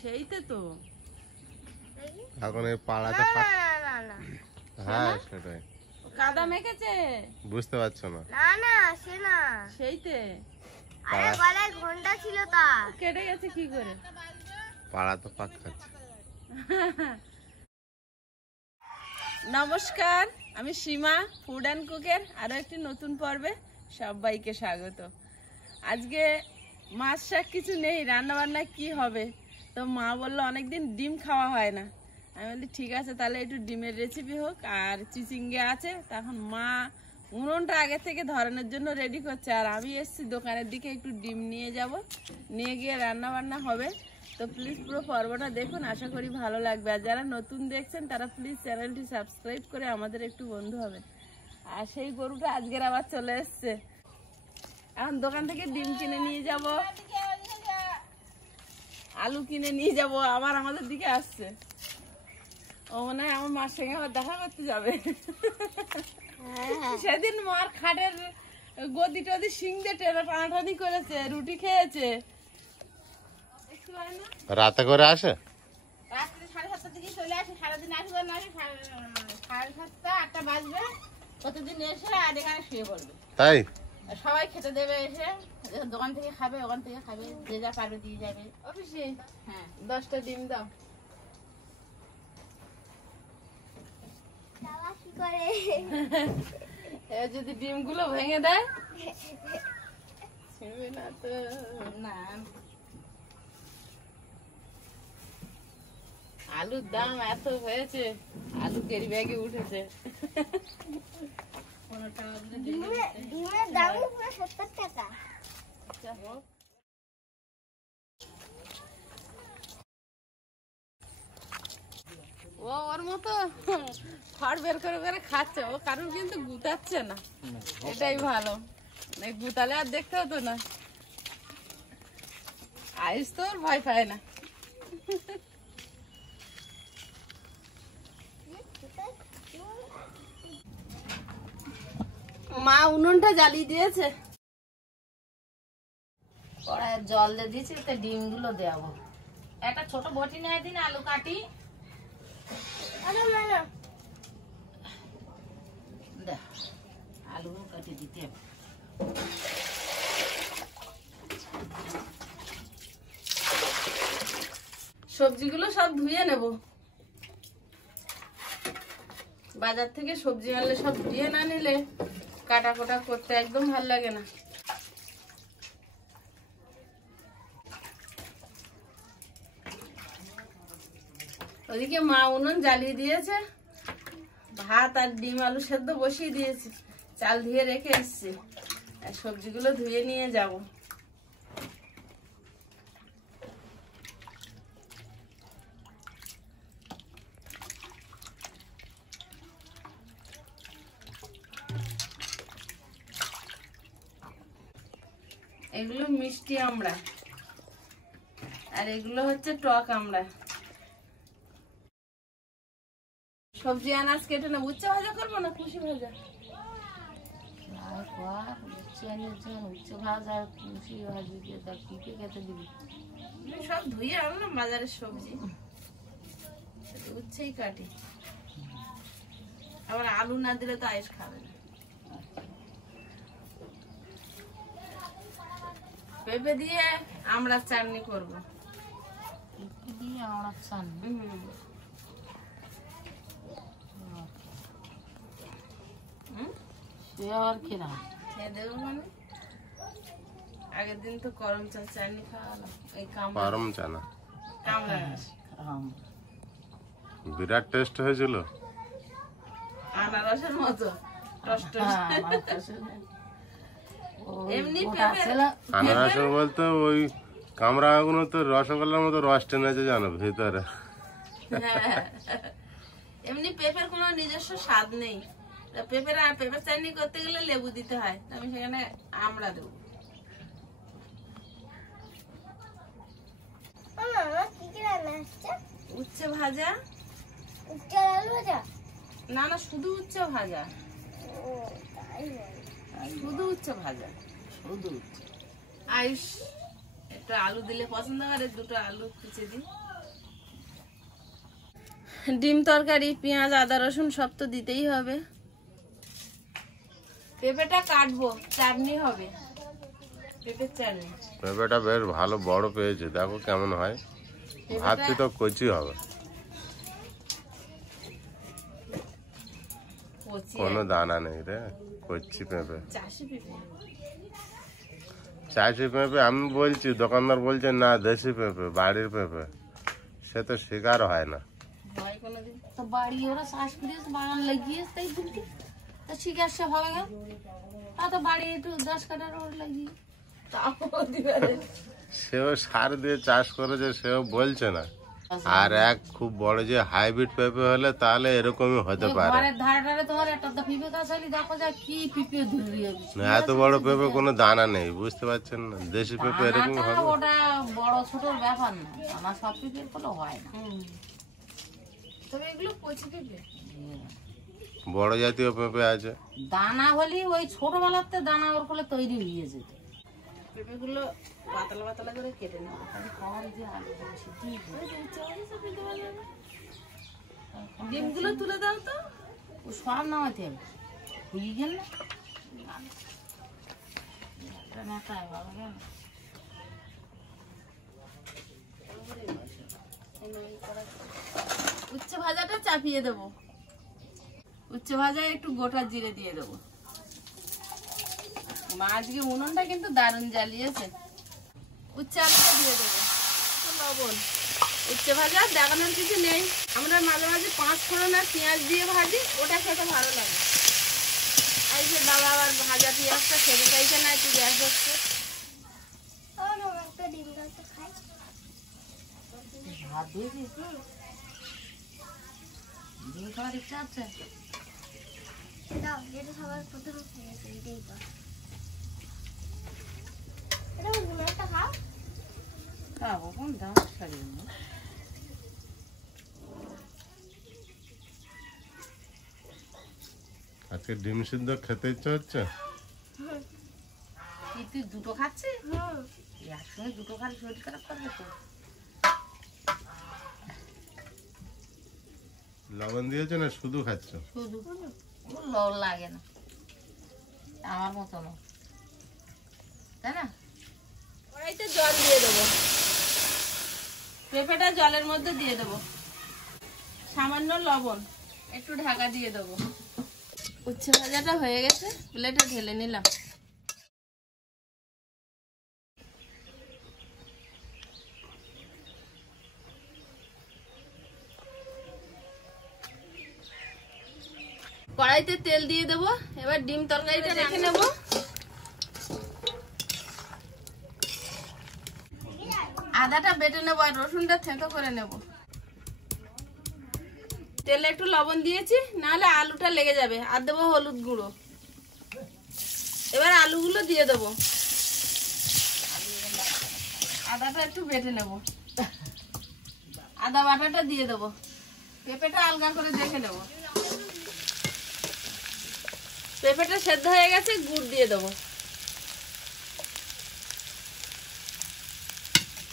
সেইতে তো এখন এই পাড়াটা হ্যাঁ সেটাই কাদা মেখেছে বুঝতে পারছো না না না সে না সেইতে আরে গলায় ঘন্টা ছিল তা কেটে গেছে কি করে পাড়া তো পাক খাচ্ছে। নমস্কার, আমি সীমা ফুড অ্যান্ড কুকের আরো একটি নতুন পর্বে সবাইকে স্বাগত। আজকে মাছ শাক কিছু নেই, রান্না বান্না কি হবে? তো মা বললো অনেকদিন ডিম খাওয়া হয় না। আমি বলি ঠিক আছে, তাহলে একটু ডিমের রেসিপি হোক। আর চিচিঙ্গে আছে, তখন মা উনুনটা আগে থেকে ধরানোর জন্য রেডি করছে, আর আমি এসছি দোকানের দিকে একটু ডিম নিয়ে যাব, নিয়ে গিয়ে রান্না বান্না হবে। তো প্লিজ পুরো পর্বটা দেখুন, আশা করি ভালো লাগবে। আর যারা নতুন দেখছেন তারা প্লিজ চ্যানেলটি সাবস্ক্রাইব করে আমাদের একটু বন্ধু হবেন। আর সেই গরুটা আজকের আবার চলে এসছে। এখন দোকান থেকে ডিম কিনে নিয়ে যাব, আলু কিনে নিয়ে যাব, আবার আমাদের দিকে আসছে। ও মনে হয় আমার মার সঙ্গে আবার দেখা করতে যাবে। সেদিন মার খাটের গদি টদি সিং দিয়ে টেনে টানাটানি করেছে, রুটি খেয়েছে। রাতে করে আসে, রাত্রে 7:30টার দিকে চলে আসে, সারাদিন আসবে না, 7:30 8টা বাজবে প্রতিদিন এসে, আর এখানে শুয়ে পড়বে। তাই সবাই খেতে দেবে এসে, দোকান থেকে খাবে, ওখান থেকে খাবে, যে যা পারবে দিয়ে যাবে অফিসে। হ্যাঁ, 10টা ডিম দাও। কি করে যদি ডিমগুলো ভেঙে দেয় ছিঁড়বে না তো। না, আলুর দাম এত হয়েছে, আলু কেরি ব্যাগে উঠেছে। ডিমের দাম পুরো 70 টাকা। ও ওর মতো খড় বের করে করে খাচ্ছে, ও কারণ কিন্তু গুতাচ্ছে না, এটাই ভালো। গুতালে আর দেখতে হতো না। আইস তো ওর ভয় পায় না। মা উনুনটা জ্বালিয়ে দিয়েছে, কড়াইয়ে জল দিয়ে দিয়েছে, এতে ডিমগুলো দেবো। একটা ছোট বটি নিয়ে দিন, আলু কাটি আলু কাটি দিতে হবে। সবজিগুলো সব ধুয়ে নেব। বাজার থেকে সবজি আনলে সব ধুয়ে না নিলে কাটা কোটা করতে একদম ভালো লাগে না। ওদিকে মা উনুন জ্বালিয়ে দিয়েছে, ভাত আর ডিম আলু সেদ্ধ বসিয়ে দিয়েছি, চাল ধুয়ে রেখে এসছি, আর সবজিগুলো ধুয়ে নিয়ে যাব। এগুলো মিষ্টি আমড়া, আর এগুলো হচ্ছে টক আমড়া। সবজি আনাজ কেটে না, উচ্চ ভাজা করবো না খুশি ভাজা? সব ধুয়ে আনলাম বাজারের সবজি, উচ্ছেই কাটি। আবার আলু না দিলে তো আয়েস খাবে না। পেঁপে দিয়ে আমড়ার চাটনি করবো। আগের দিন তো করম চাটনি খাওয়ালাম, গরম চানা কামড়া বিরাট টেস্ট হয়েছিল, আনারসের মতো এমনি আনারসের বলতে ওই কামড়াগুলো তো রসগোল্লার মতো রস টেনেছে জানো ভিতরে। এমনি পেঁপের কোনো নিজস্ব স্বাদ নেই, পেঁপের চাটনি করতে গেলে লেবু দিতে হয়, আমি সেখানে আমড়া দেবো। উচ্ছে ভাজা, না না শুধু উচ্ছে ভাজা, শুধু উচ্ছে ভাজা, শুধু উচ্ছে। আইস একটু আলু দিলে পছন্দ করে, দুটো আলু কুচে দিই। ডিম তরকারি, পেঁয়াজ, আদা, রসুন সব তো দিতেই হবে। পেঁপেটা কাটবো, চাটনি হবে, পেঁপের চাটনি। পেঁপেটা বেশ ভালো বড় পেয়েছে, দেখো কেমন হয়। ভাবছি তো কচি হবে, কচি কোনো দানা নেই রে, কচি পেঁপে। চাষি পেঁপে। চাষি পেঁপে আমি বলছি, দোকানদার বলছে না দেশি পেঁপে, বাড়ির পেঁপে। সে তো শিকার হয় না। হয় কোনোদিন? তো বাড়ি ওরা চাষ করিয়েছে, বাগান লাগিয়েছে, তাই দুটি তা শিকার সে হবে না। তা তো বাড়ি একটু 10 কাঠার ওর লাগিয়ে তাও দিবারে। সেও সার দিয়ে চাষ করেছে, সেও বলছে না। আর এক খুব বড় যে হাইব্রিড পেঁপে হলে তাহলে এরকমই হতে পারে। ঘরের ধারে ধারে তোমার একটা তো পিঁপে গাছ হলে দেখো যা কি পিঁপে ধরে না, এত বড় পেঁপে কোনো দানা নেই, বুঝতে পারছেন না। দেশি পেঁপে এরকম হবে। ওটা বড় ছোটর ব্যাপার না, আমার সব পিঁপের ফলে হয় না। তবে এগুলো কচি পেঁপে। বড় জাতীয় পেঁপে আছে। দানা হলে ওই ছোটবেলাতে দানা ওর ফলে তৈরি হয়ে যেত। পেঁপেগুলো পাতলা পাতলা করে কেটে নেব। খাওয়ার যে আলু সিদ্ধ ডিমগুলো তুলে দাও তো। ও সব নামাতে হবে, হয়ে গেল না। এটা মাথায় ভালো না। উচ্ছে ভাজাটা চাপিয়ে দেবো। উচ্ছে ভাজায় একটু গোটা জিরে দিয়ে দেবো। মা আজকে উনুনটা কিন্তু দারুণ জ্বালিয়েছে। উচ্ছে আলুটা দিয়ে দেবো, একটু লবণ। উচ্ছে ভাজা দেখানোর কিছু নেই, আমরা মাঝে মাঝে 5 ফোড়ন আর পেঁয়াজ দিয়ে ভাজি, ওটা খেতে ভালো লাগে। এই যে বাবা আবার ভাজা পেঁয়াজটা খেতে চাইছে না, একটু গ্যাস হচ্ছে। একটা ডিম দাও তো খাই। ভাত দিয়েছিস? ডিম খাওয়ার ইচ্ছা আছে? দাও, যেটা সবার প্রথমে খেয়েছে এটাই তো। এটা গুলোটা খাও। খাবো কোন দাম ছাড়িয়ে না। আজকে ডিম সিদ্ধ খেতে ইচ্ছা হচ্ছে। কি তুই দুটো খাচ্ছিস? হুম। একসঙ্গে দুটো খালি শরীর খারাপ করবে তো। লবণ দিয়েছো না শুধু খাচ্ছ? শুধু লবণ লাগে না, আমার মতো না, তাই না? কড়াইতে জল দিয়ে দেবো, পেঁপেটা জলের মধ্যে দিয়ে দেবো, সামান্য লবণ, একটু ঢাকা দিয়ে দেবো। উচ্ছে ভাজাটা হয়ে গেছে, প্লেটে ঢেলে নিলাম। কড়াইতে তেল দিয়ে দেবো, এবার ডিম তরকারিটা রেখে নেব। আদাটা বেটে নেবো আর রসুনটা থেঁতো করে নেব। তেলে একটু লবণ দিয়েছি, নাহলে আলুটা লেগে যাবে। আর দেবো হলুদ গুঁড়ো। এবার আলুগুলো দিয়ে দেবো। আদাটা একটু বেটে নেব, আদা বাটাটা দিয়ে দেবো। পেঁপেটা আলগা করে দেখে নেব। পেঁপেটা সেদ্ধ হয়ে গেছে, গুড় দিয়ে দেবো।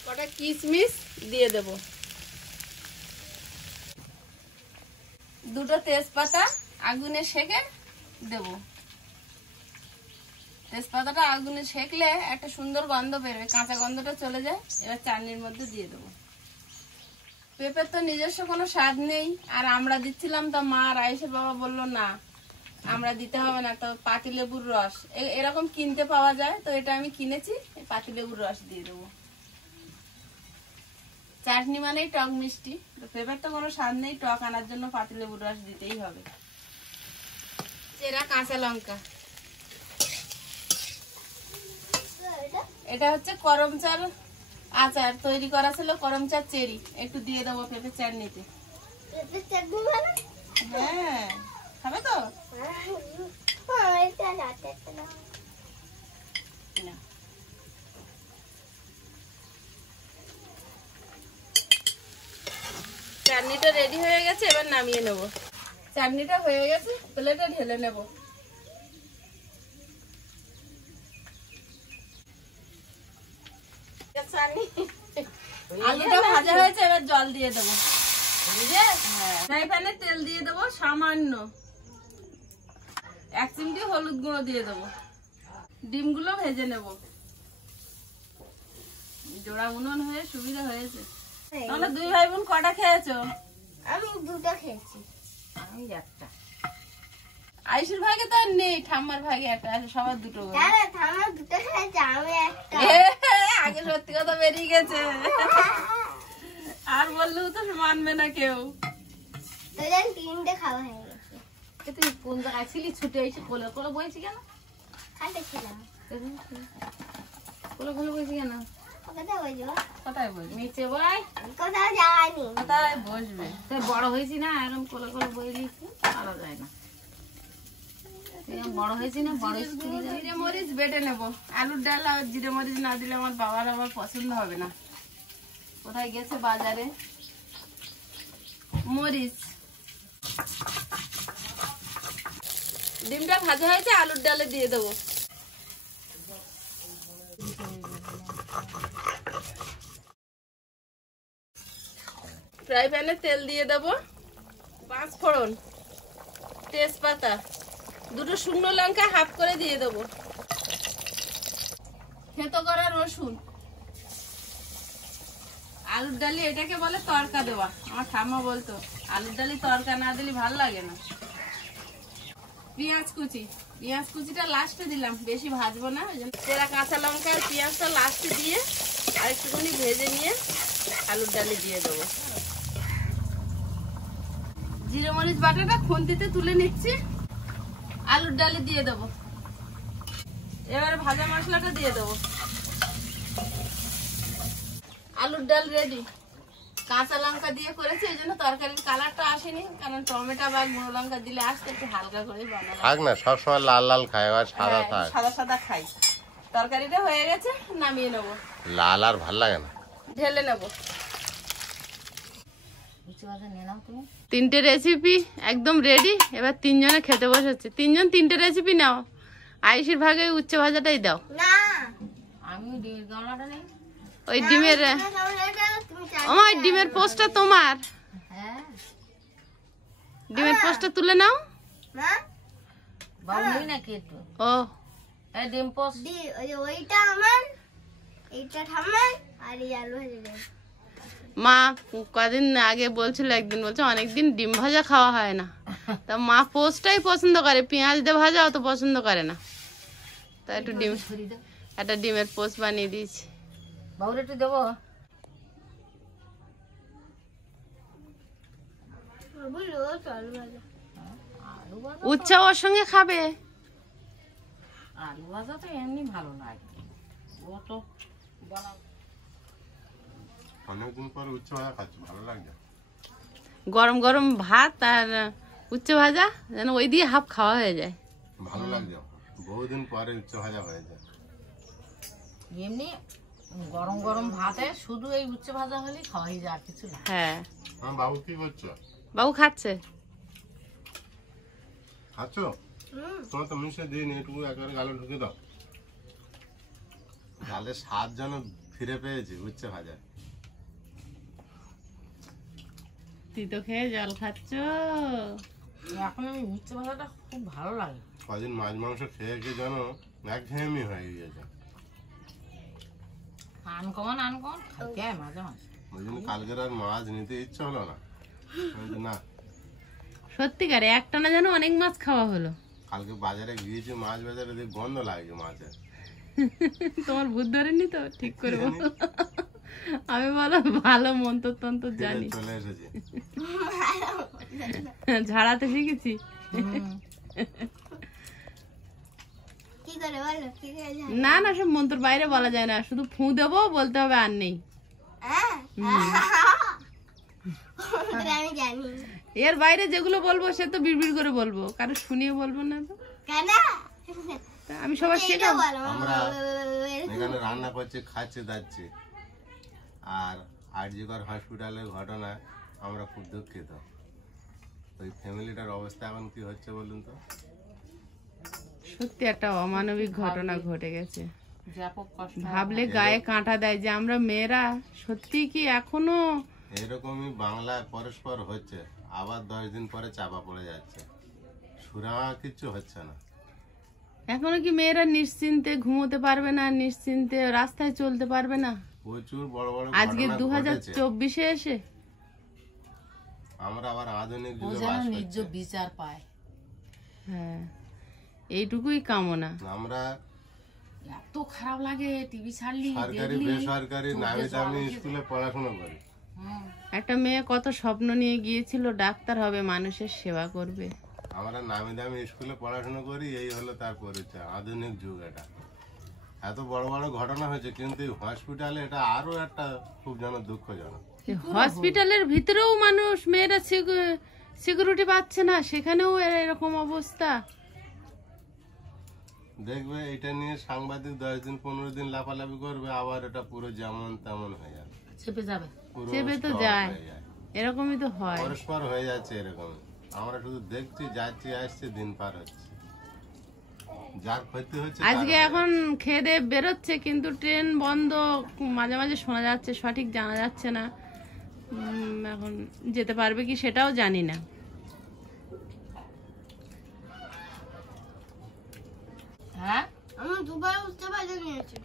কটা কিশমিশ দিয়ে দেবো। দুটো তেজপাতা আগুনে সেকে দেবো। তেজপাতাটা আগুনে সেকলে একটা সুন্দর গন্ধ বেরোবে, কাঁচা গন্ধটা চলে যায়। এবার চাটনির মধ্যে দিয়ে দেবো। পেঁপের তো নিজস্ব কোনো স্বাদ নেই, আর আমরা দিচ্ছিলাম তো মা রাইসের বাবা বললো না আমরা দিতে হবে না, তো পাতিলেবুর রস এরকম কিনতে পাওয়া যায়, তো এটা আমি কিনেছি, পাতিলেবুর রস দিয়ে দেবো। চাটনি মানেই টক মিষ্টি, তো পেঁপের তো কোনো স্বাদ নেই, টক আনার জন্য পাতিলেবুর রস দিতেই হবে। চেরা কাঁচা লঙ্কা, এটা হচ্ছে করমচার আচার তৈরি করা ছিল, করমচার চেরি, একটু দিয়ে দেবো পেঁপের চাটনিতে। পেঁপের চাটনি ভালো। হ্যাঁ, খাবে তো? এটা রাতে একটা দাও। না। চাটনিটা রেডি হয়ে গেছে, এবার নামিয়ে নেব। চাটনিটা হয়ে গেছে, প্লেটে ঢেলে নেব। আলুটা ভাজা হয়েছে, এবার জল দিয়ে দেবো। ফ্রাই প্যানে তেল দিয়ে দেবো সামান্য, 1 চিমটি হলুদ গুঁড়ো দিয়ে দেবো। ডিমগুলো ভেজে নেব। জোড়া উনুন হয়ে সুবিধা হয়েছে। তাহলে 2 ভাই বোন কটা খেয়েছো? আমি 2টা খেয়েছি। আমি একটা। আইসুর ভাগে তো আর নেই, ঠাম্মার ভাগে একটা আছে, সবার 2টো করে। আরে আমার 2টা খেয়েছি, আমি একটা। আগে সত্যি কথা বেরিয়ে গেছে, আর বললেও তো মানবে না কেউ। তোদের 3টে খাওয়া হয়ে গেছে। তুই কোন জায়গায় ছিলি? ছুটে এসে কোলে কোলে বইছি কেন? খাটে ছিলাম। কোলে কোলে বইছি কেন? কোথায় বসবো? কোথায় বলবি? নিচে বই। কোথাও যাওয়ানি। কোথায় বসবে? তুই বড় হয়েছি না, এরকম কোলে কোলে বই লিখি পারা যায় না। বড় হয়েছি না, বড় স্কুলে যাই। জিরে মরিচ বেটে নেবো। আলুর ডাল আর জিরে মরিচ না দিলে আমার বাবার আবার পছন্দ হবে না। কোথায় গেছে বাজারে মরিচ। ডিমটা ভাজা হয়েছে, আলুর ডালে দিয়ে দেবো। ফ্রাই প্যানে তেল দিয়ে দেবো, 5 ফোড়ন, তেজপাতা, 2টো শুকনো লঙ্কা হাফ করে দিয়ে দেবো, থেতো করা রসুন। আলুর ডালি এটাকে বলে তড়কা দেওয়া। আমার ঠাম্মা বলতো আলুর ডালি তড়কা না দিলে ভালো লাগে না। পেঁয়াজ কুচি, পেঁয়াজ কুচিটা লাস্টে দিলাম, বেশি ভাজবো না, ওই জন্য চেরা কাঁচা লঙ্কা আর পেঁয়াজটা লাস্টে দিয়ে আর একটুখানি ভেজে নিয়ে আলুর ডালি দিয়ে দেবো। জিরে মরিচ বাটাটা খুন্তিতে তুলে নিচ্ছি, আলুর ডালি দিয়ে দেবো। এবারে ভাজা মশলাটা দিয়ে দেবো। আলুর ডাল রেডি। কাঁচা লঙ্কা দিয়ে করেছি, এই জন্য তরকারির কালারটা আসেনি, কারণ টমেটো বা গুঁড়ো লঙ্কা দিলে আসতে একটু হালকা করে বানালাম। থাক না, সবসময় লাল লাল খায়, আর সাদা থাক। সাদা সাদা খাই। তরকারিটা হয়ে গেছে, নামিয়ে নেবো। লাল আর ভাল লাগে না। ঢেলে নেবো। উচ্চ ভাষা নিয়ে নাও তুমি। 3টে রেসিপি একদম রেডি। এবার 3 জনে খেতে বসেছে। 3 জন 3টে রেসিপি নাও। আয়ুষের ভাগে উচ্চ ভাজাটাই দাও। না। আমি ডিমের গামলাটা নেই। ওই ডিমের, ওই ডিমের পোস্টটা তোমার। হ্যাঁ, ডিমের পোস্টটা তুলে নাও। না। বাবু নেই নাকি একটু? ও এই ডিম পোস্ট। ওইটা আমার, এইটা ঠাম্মার, আর এই আলু ভেজে দেব। মা কদিন আগে বলছিল, একদিন বলছে অনেকদিন ডিম ভাজা খাওয়া হয় না, তা মা পোস্টটাই পছন্দ করে, পেঁয়াজ দিয়ে ভাজা অত পছন্দ করে না, তা একটু ডিম, ছড়ি দাও। একটা ডিমের পোস্ট বানিয়ে দিয়েছি। বাবুর একটু দেবো। বুঝলো তো আলু ভাজা। আলু ভাজা, উচ্চা ওর সঙ্গে খাবে। আলু ভাজা তো এমনি ভালো লাগে, ও তো বানাও। অনেকদিন পর উচ্চ ভাজা খাচ্ছি, ভালো লাগছে। গরম গরম ভাত আর উচ্চ ভাজা, যেন ওই দিয়ে হাফ খাওয়া হয়ে যায়। ভালো লাগছে, বহুদিন পরে উচ্চ ভাজা হয়ে যায়। এমনি গরম গরম ভাতে শুধু এই উচ্চ ভাজা হলেই খাওয়াই যায়, আর কিছু না। হ্যাঁ, আমার বাবু কি করছো? বাবু খাচ্ছে। খাচ্ছ? তোমার তো মিশে দিইনি, একটু একেবারে গালে ঢুকে দাও। গালে স্বাদ যেন ফিরে পেয়েছি উচ্চ ভাজা। তুই তো খেয়ে জল খাচ্ছ। এখন আমি উচ্চ ভাজাটা খুব ভালো লাগে। কদিন মাছ মাংস খেয়ে খেয়ে যেন একঘেয়েমি হয়ে গিয়েছে। আনকমন আনকমন খাইতে হয় মাঝে মাঝে। ওই জন্য কালকের আর মাছ নিতে ইচ্ছে হলো না। বলছি না, সত্যিকারে একটা না যেন অনেক মাছ খাওয়া হলো। কালকে বাজারে গিয়েছি, মাছ বাজারে দিয়ে গন্ধ লাগে মাছের। তোমার ভূত ধরেনি তো? ঠিক করে বলো। আমি বলো ভালো মন্তর তন্তর ফিরে জানি, চলে এসেছি। ঝাড়াতে শিখেছি। কি করে বলো, কি করে জানো? না না, সব মন্ত্র বাইরে বলা যায় না, শুধু ফু দেবো, বলতে হবে আর নেই। হ্যাঁ? ওটা আমি জানি। এর বাইরে যেগুলো বলবো সে তো বিড়বিড় করে বলবো, কারো শুনিয়ে বলবো না তো। কেন? তা আমি সবার এটা শেখাবো। বলো। আমরা এখানে রান্না করছি, খাচ্ছি দাচ্ছি, আর আরজিকর হসপিটালের ঘটনা আমরা খুব দুঃখিত। ওই ফ্যামিলিটার অবস্থা এখন কি হচ্ছে বলুন তো? সত্যি একটা অমানবিক ঘটনা ঘটে গেছে। ব্যাপক কষ্ট। ভাবলে গায়ে কাঁটা দেয় যে আমরা মেয়েরা সত্যি কি এখনো এরকমই বাংলায় পরস্পর হচ্ছে, আবার 10 দিন পরে চাপা পড়ে যাচ্ছে, সুরাহা কিচ্ছু হচ্ছে না। এখনো কি মেয়েরা নিশ্চিন্তে ঘুমোতে পারবে না, নিশ্চিন্তে রাস্তায় চলতে পারবে না? প্রচুর বড় বড় আজকে ঘটনা ঘটেছে। 2024-এ এসে আমরা আবার আধুনিক ও যুগে যেন বাস নিজ করছি। বিচার পায়। হ্যাঁ, এইটুকুই কামনা। আমরা এত খারাপ লাগে টিভি ছাড়লি সরকারি দেখলি। বেসরকারি নামি দামি স্কুলে পড়াশোনা করি। হুম। একটা মেয়ে কত স্বপ্ন নিয়ে গিয়েছিল ডাক্তার হবে, মানুষের সেবা করবে। আমরা নামি দামি স্কুলে পড়াশোনা করি, এই হলো তার পরিচয়। আধুনিক যুগ এটা। এত বড় বড় ঘটনা হয়েছে, কিন্তু এই হসপিটালে এটা আরো একটা খুব যেন দুঃখজনক। হসপিটালের ভিতরেও মানুষ, মেয়েরা সিকিউরিটি পাচ্ছে না, সেখানেও এরকম অবস্থা। দেখবে এটা নিয়ে সাংবাদিক 10 দিন 15 দিন লাফালাফি করবে, আবার এটা পুরো যেমন তেমন হয়ে যাবে, চেপে যাবে। পুরো চেপে তো stop যায়। হয়ে যায়। এরকমই তো হয়। পরস্পর হয়ে যাচ্ছে এরকম। আমরা শুধু দেখছি, যাচ্ছি আসছি, দিন পার হচ্ছে। যার ক্ষতি হচ্ছে তার আজকে হয়ে এখন খেয়ে দিয়ে বেরোচ্ছে, কিন্তু ট্রেন বন্ধ, মাঝে মাঝে শোনা যাচ্ছে, সঠিক জানা যাচ্ছে না। এখন যেতে পারবে কি সেটাও জানি না। হ্যাঁ আমি দুবার উঠতে পারি নিয়েছি।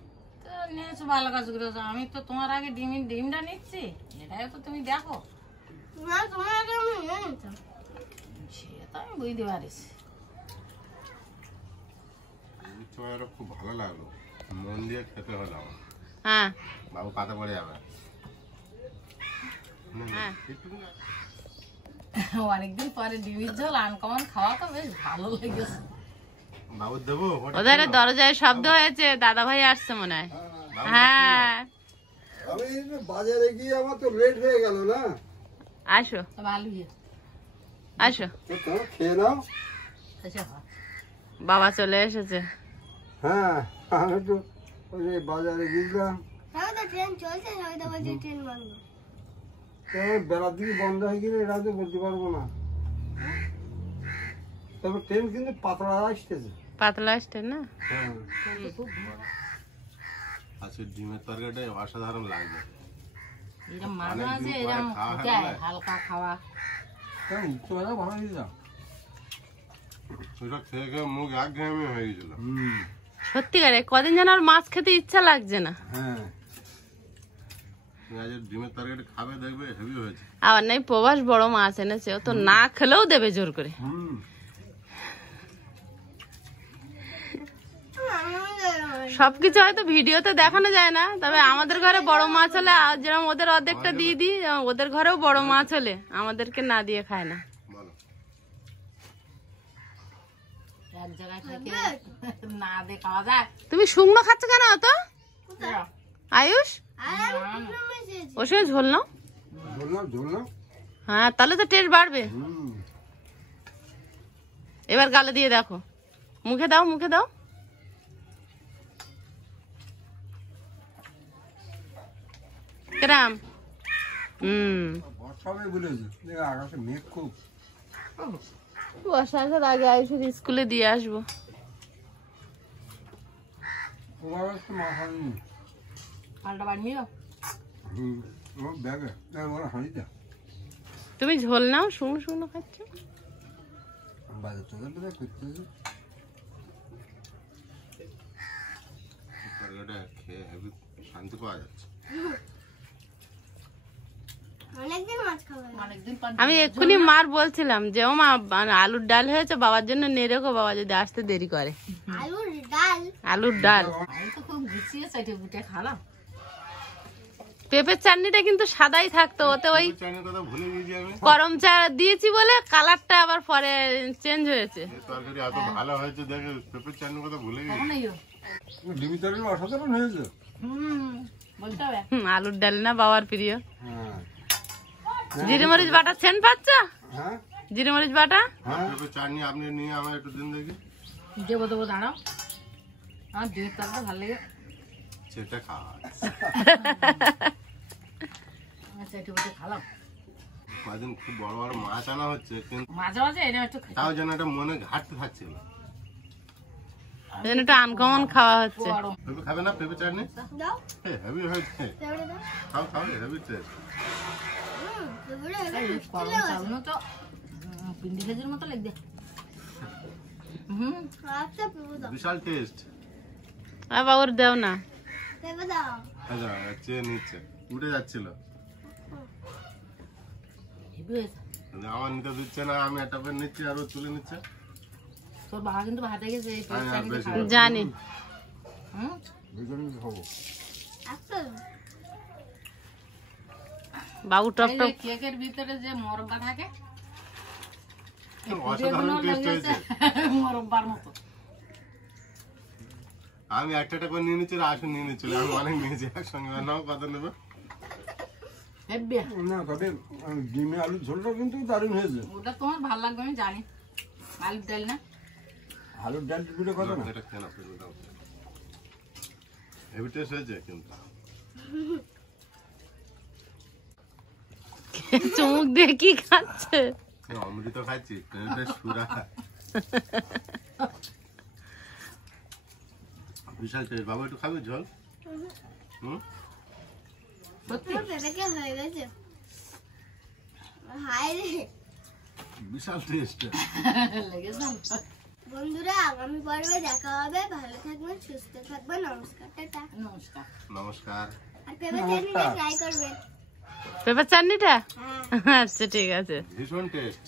তো নিয়েছো, ভালো কাজ করেছো। আমি তো তোমার আগে ডিমটা নিচ্ছি, এটাই তো তুমি দেখো। না, তোমার আগে আমি নিয়ে নিতাম। সে তো আমি বুঝতে পারিস। যাচ্ছে। খুব ভালো লাগলো, মন দিয়ে খেতে হলো আমার। হ্যাঁ বাবু পাতা পড়ে যাবে। হ্যাঁ। অনেকদিন পরে ডিমের ঝোল আনকমন খাওয়া তো বেশ ভালো লেগেছে। বাবু দেবো ওটা ওদের খেলো। দরজায় শব্দ হয়েছে, দাদা ভাই আসছে মনে হয়। বাবু, হ্যাঁ আমি বাজারে গিয়ে আমার তো লেট হয়ে গেল না। আসো তো ভালো ইয়ে। আসো, তো তোমরা খেয়ে নাও। আচ্ছা হয়। বাবা চলে এসেছে। হ্যাঁ, আমি একটু ওই যে বাজারে গিয়েছিলাম, সবাই তো ট্রেন চলছে, সবাই তো বলছে ট্রেন বন্ধ। তো বেলার দিকে বন্ধ হয়ে গেলে এটা তো বলতে পারবো না। তবে ট্রেন কিন্তু পাতলা আসতেছে। পাতলা আসছে না? হ্যাঁ, আজকে ডিমের তরকারিটা অসাধারণ লাগবে। এরকম মাঝে অনেকদিন মাঝে পরে এরকম খাওয়া হলো যায় না? হালকা খাওয়া। তোরা ভালো দিলাম। ওটা খেয়ে খেয়ে মুখ একঘেয়েমি হয়ে গেছিল। সত্যিকারে কদিন যেন আর মাছ খেতে ইচ্ছা লাগছে না। হ্যাঁ, তুমি আজ ডিমের তরকারি খাবে, দেখবে হেভি হয়েছে। আবার নাই প্রবাস বড় মাছ এনেছে, ও তো না খেলেও দেবে জোর করে। সবকিছু হয়তো ভিডিওতে দেখানো যায় না, তবে আমাদের ঘরে বড় মাছ হলে যেরকম ওদের অর্ধেকটা দিয়ে দিই, ওদের ঘরেও বড় মাছ হলে আমাদেরকে না দিয়ে খায় না। বলো। এক জায়গায় থেকে না দিয়ে খাওয়া যায়। তুমি শুকনো খাচ্ছ কেন অত? আয়ুষ, আর আমি টুকরো মিশিয়েছি। ওর সঙ্গে ঝোল নাও। ঝোল হ্যাঁ, তাহলে তো টেস্ট বাড়বে। এবার গালে দিয়ে দেখো, মুখে দাও, মুখে দাও। কেরাম? বর্ষা হবে বলেছে, আকাশে মেঘ খুব। বর্ষা আসার আগে আয়ুষের স্কুলে দিয়ে আসবো। ওবার একটু মাথা নেই। পাল্টা বানিয়ে আমার ব্যাগে ওরা হাঁড়িটা তুমি ঝোল নাও, শুকনো শুকনো খাচ্ছ। বাজার টাজার বোধহয় করতেছে। তরকারিটা খেয়ে হেভি শান্তি পাওয়া যাচ্ছে। অনেকদিন মাছ খাবার অনেকদিন পর আমি এক্ষুনি মার বলছিলাম যে ও মা, আলুর ডাল হয়েছে, বাবার জন্য নিয়ে রেখো, বাবা যদি আসতে দেরি করে। আলুর ডাল। আলুর ডাল, আমি তো খুব গুছিয়ে চাইটে বুটে খালাম। পেঁপের চাটনিটা কিন্তু সাদাই থাকতো, ওতে ওই চাইনির কথা ভুলে গেছি আমি। গরম চা দিয়েছি বলে কালারটা আবার পরে চেঞ্জ হয়েছে। এই তরকারি এত ভালো হয়েছে দেখে পেঁপের চাইনির কথা ভুলে গেছি। কখন এলো? ডিমি তরকারি অসাধারণ হয়েছে। বলতে হবে। আলুর ডাল না বাবার প্রিয়। হ্যাঁ জিরে মরিচ বাটা সেন্ট পাচ্ছ? হ্যাঁ জিরে মরিচ বাটা পেঁপের চাটনি আপনি নিয়ে আমার একটু দিন দেখি। দেবো দেবো দাঁড়াও। আমার ডিমের তরকারি ভালো লাগে। সেটা খাওয়া চাইটে বুটে খালাম। কদিন খুব বড় বড় মাছ আনা হচ্ছে, কিন্তু মাঝে মাঝে এরকম একটু খাই। তাও যেন একটা মনে ঘাটতি থাকছিল। এজন্য একটু আনকমন খাওয়া হচ্ছে। পেঁপে খাবে না? পেঁপে চাটনি দাও হেভি হয়েছে। পেঁপেটা দাও খাও খাও, হেভি টেস্ট। পেঁপেটা এই মিষ্টি গরম লেগেছে। চাউমিন তো পিন্ডি ভেজির মতো লাগবে। আচ্ছা পেঁপে দাও বিশাল টেস্ট। আর বাবুর দেও না। পেঁপে দাও আচ্ছা চেয়ে নিচ্ছে, উঠে যাচ্ছিল। হেভি হয়েছে। আমার নিতে দিচ্ছে না, আমি একটা করে নিচ্ছি আর ও তুলে নিচ্ছে। তোর বাবা কিন্তু ভাতে গেছে এই হ্যাঁ, চাটনিতে বেশি খাবে। জানি হুম দুজনে খাবো। একটা বাবু টপ এই টপ যে কেকের ভিতরে যে মরব্বা থাকে অসাধারণ টেস্ট হয়েছে। মরব্বার মতো। আমি একটা একটা করে নিয়ে নিচ্ছি, আর আসুন নিয়ে নিচ্ছিল। আমি অনেক নিয়েছি একসঙ্গে। নাও কত নেবে? হেভি। না তবে ডিমে আলু ঝোলটা কিন্তু দারুণ হয়েছে। ওটা তোমার ভালো লাগবে আমি জানি। আলুর ডাল না? আলুর ডাল দুটো কথা না। এটা খেয়ে নাও, পেঁপে দাও। হেভি টেস্ট হয়েছে কিন্তু। চুমুক দিয়ে কি খাচ্ছে? অমৃত খাচ্ছি, পেঁপে সুরা। বিশাল টেস্ট। বাবু একটু খাবি ঝোল? হুম, সত্যি আমার পেঁপেকে হয়ে গেছে হায় রে বিশাল টেস্ট। লেগেছে। বন্ধুরা আগামী পর্বে দেখা হবে ভালো থাকবেন সুস্থ থাকবেন নমস্কার টাটা নমস্কার। নমস্কার। আর পেঁপে চাটনিটা ট্রাই করবেন পেঁপের চাটনিটা? হ্যাঁ আচ্ছা ঠিক আছে। ভীষণ টেস্ট।